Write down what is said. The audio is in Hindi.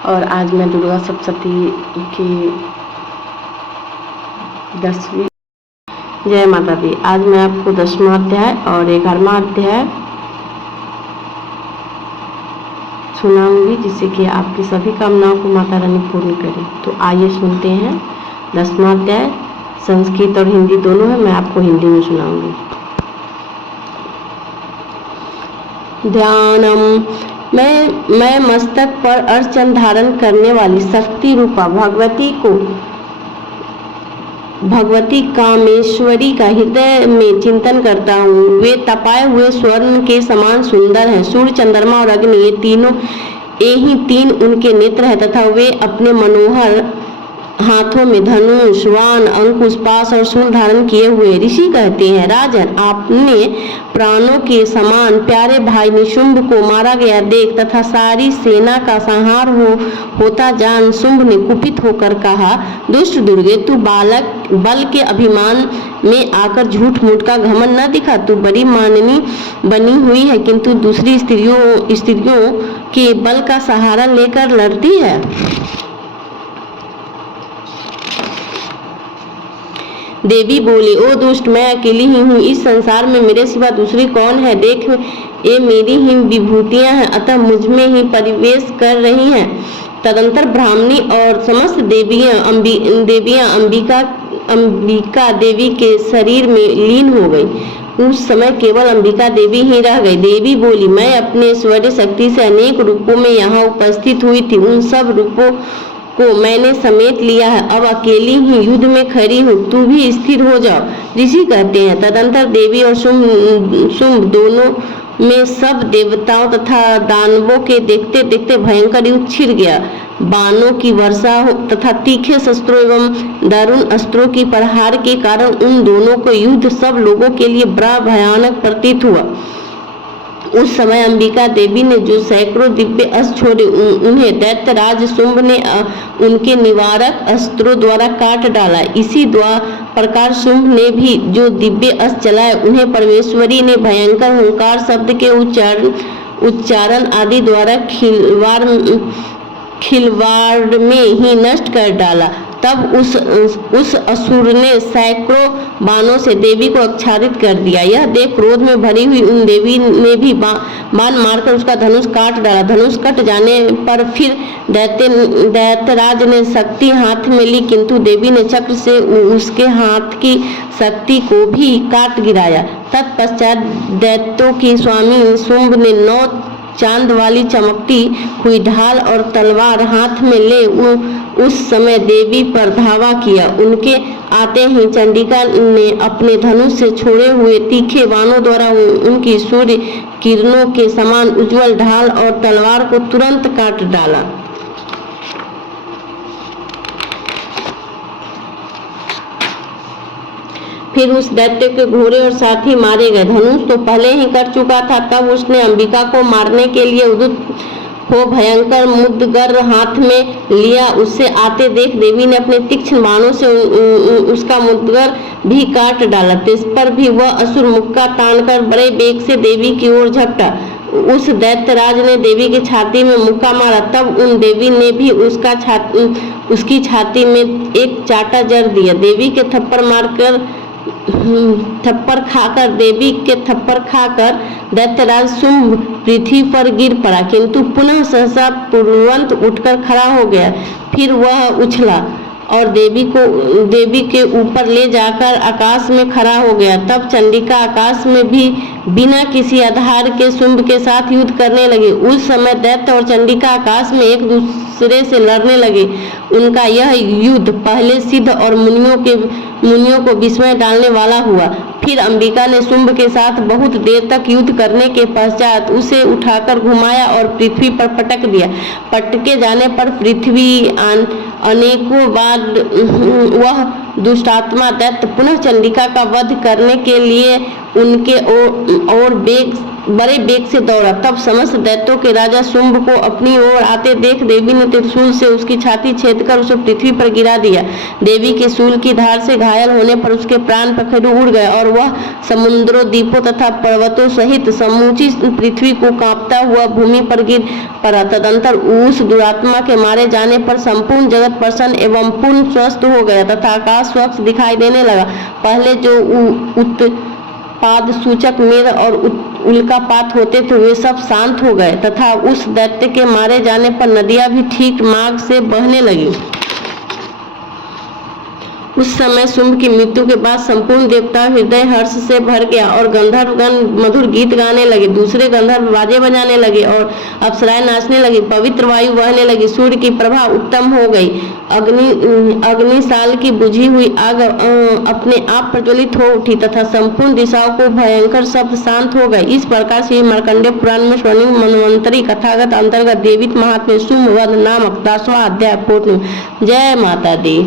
और आज मैं दुर्गा सप्तशती की 10वीं। जय माता दी। आज मैं आपको 10वां अध्याय और 11वां अध्याय सुनाऊंगी, जिससे कि आपकी सभी कामनाओं को माता रानी पूर्ण करे। तो आइए सुनते हैं। 10वां अध्याय संस्कृत और हिंदी दोनों है, मैं आपको हिंदी में सुनाऊंगी। ध्यानम। मैं मस्तक पर अर्चन धारण करने वाली शक्ति रूपा भगवती कामेश्वरी का हृदय में चिंतन करता हूँ। वे तपाए हुए स्वर्ण के समान सुंदर हैं। सूर्य, चंद्रमा और अग्नि, ये ही तीन उनके नेत्र हैं तथा वे अपने मनोहर हाथों में धनुष, वाण, अंकुश, पाश और शूल धारण किए हुए। ऋषि कहते हैं, राजन, आपने प्राणों के समान प्यारे भाई निशुंभ को मारा गया देख तथा सारी सेना का संहार होता जान शुंभ ने कुपित होकर कहा, दुष्ट दुर्गे, तू बल के अभिमान में आकर झूठ मूठ का घमंड न दिखा। तू बड़ी माननी बनी हुई है, किंतु दूसरी स्त्रियों के बल का सहारा लेकर लड़ती है। देवी बोली, ओ दुष्ट, मैं अकेली ही हूँ। इस संसार में मेरे सिवा दूसरी कौन है? देख, ये मेरी ही विभूतियां हैं, अतः मुझ में ही परिवेश कर रही हैं। तदंतर ब्राह्मणी और समस्त देवियां अंबिका देवी के शरीर में लीन हो गई। उस समय केवल अंबिका देवी ही रह गई। देवी बोली, मैं अपने ऐश्वर्य शक्ति से अनेक रूपों में यहाँ उपस्थित हुई थी। उन सब रूपों को मैंने समेट लिया है। अब अकेली ही युद्ध में खड़ी हूँ, तू भी स्थिर हो जाओ। ऋषि कहते हैं, तदंतर देवी और शुंभ दोनों में सब देवताओं तथा दानवों के देखते देखते भयंकर युद्ध छिड़ गया। बाणों की वर्षा तथा तीखे शस्त्रों एवं दारुण अस्त्रों की प्रहार के कारण उन दोनों को युद्ध सब लोगों के लिए बड़ा भयानक प्रतीत हुआ। उस समय अंबिका देवी ने जो सैकड़ों दिव्य अस्त्र छोड़े, उन्हें दैत्यराज शुंभ ने उनके निवारक अस्त्रों द्वारा काट डाला। इसी प्रकार शुंभ ने भी जो दिव्य अस्त्र चलाए, उन्हें परमेश्वरी ने भयंकर हुंकार शब्द के उच्चारण आदि द्वारा खिलवाड़ में ही नष्ट कर डाला। तब उस असुर ने सैकड़ों बाणों से देवी को आच्छादित कर दिया। यह देख क्रोध में भरी हुई उन देवी ने भी बाण मारकर उसका धनुष काट डाला। धनुष कट जाने पर फिर दैत्यराज ने शक्ति हाथ में ली, किंतु देवी ने चक्र से उसके हाथ की शक्ति को भी काट गिराया। तत्पश्चात दैत्यों की स्वामी शुंभ ने 9 चांद वाली चमकती हुई ढाल और तलवार हाथ में ले उस समय देवी पर धावा किया। उनके आते ही चंडिका ने अपने धनुष से छोड़े हुए तीखे बाणों द्वारा उनकी सूर्य किरणों के समान उज्जवल ढाल और तलवार को तुरंत काट डाला। फिर उस दैत्य के घोड़े और साथी मारे गए। धनुष तो पहले ही कट चुका था। तब उसने अंबिका को मारने के लिए उद्युत हो भयंकर मुद्गर हाथ में लिया। उससे आते देख देवी ने अपने तीक्ष्ण बाणों से उसका मुद्गर भी काट डाला। इस पर भी वह असुर मुक्का तानकर बड़े वेग से देवी की ओर झपटा। उस दैत्यराज ने देवी की छाती में मुक्का मारा। तब उन देवी ने भी उसकी छाती में एक चाटा जड़ दिया। देवी के थप्पड़ खाकर दैत्यराज शुंभ पृथ्वी पर गिर पड़ा, किंतु पुनः सहसा पूर्ववत उठकर खड़ा हो गया। फिर वह उछला और देवी के ऊपर ले जाकर आकाश में खड़ा हो गया। तब चंडिका आकाश में भी बिना किसी आधार के शुंभ के साथ युद्ध करने लगे। उस समय दैत्य और चंडिका आकाश में एक दूसरे से लड़ने लगे। उनका यह युद्ध पहले सिद्ध और मुनियों को विस्मय डालने वाला हुआ। फिर अंबिका ने शुंभ के साथ बहुत देर तक युद्ध करने के पश्चात उसे उठाकर घुमाया और पृथ्वी पर पटक दिया। पटके जाने पर पृथ्वी अनेकों बार वह दुष्टात्मा दैत्य पुनः चंडिका का वध करने के लिए उनके और बड़े वेग से दौड़ा। तब समस्त दैत्यों के राजा शुंभ को अपनी ओर आते देख देवी ने त्रिशूल से उसकी छाती छेदकर उसे पृथ्वी पर गिरा दिया। देवी के शूल की धार से घायल होने पर उसके प्राण पखेरु उड़ गए और वह समुद्रों, द्वीपों तथा पर्वतों सहित समूची पृथ्वी को कांपता हुआ भूमि पर गिर पड़ा। तदंतर उस दुरात्मा के मारे जाने पर संपूर्ण जगत प्रसन्न एवं पूर्ण स्वस्थ हो गया तथा आकाश स्वच्छ दिखाई देने लगा। पहले जो उत्पाद सूचक मेघ और उल्कापात होते थे वे सब शांत हो गए तथा उस दैत्य के मारे जाने पर नदियां भी ठीक मार्ग से बहने लगी। उस समय शुंभ की मृत्यु के बाद संपूर्ण देवता हृदय हर्ष से भर गया और गंधर्वगण मधुर गीत गाने लगे। दूसरे गंधर्व बाजे बजाने लगे और अप्सराएं नाचने लगी। पवित्र वायु बहने लगी। सूर्य की प्रभा उत्तम हो गई। अग्निशाल की बुझी हुई आग अपने आप प्रज्वलित हो उठी तथा संपूर्ण दिशाओं को भयंकर शब्द शांत हो गए। इस प्रकार से मार्कंडेय पुराण में स्वर्णिम मनवंतरी कथागत अंतर्गत देवित महात्म्य शुंभ वध नामक 10वां अध्याय पूर्ण। जय माता दी।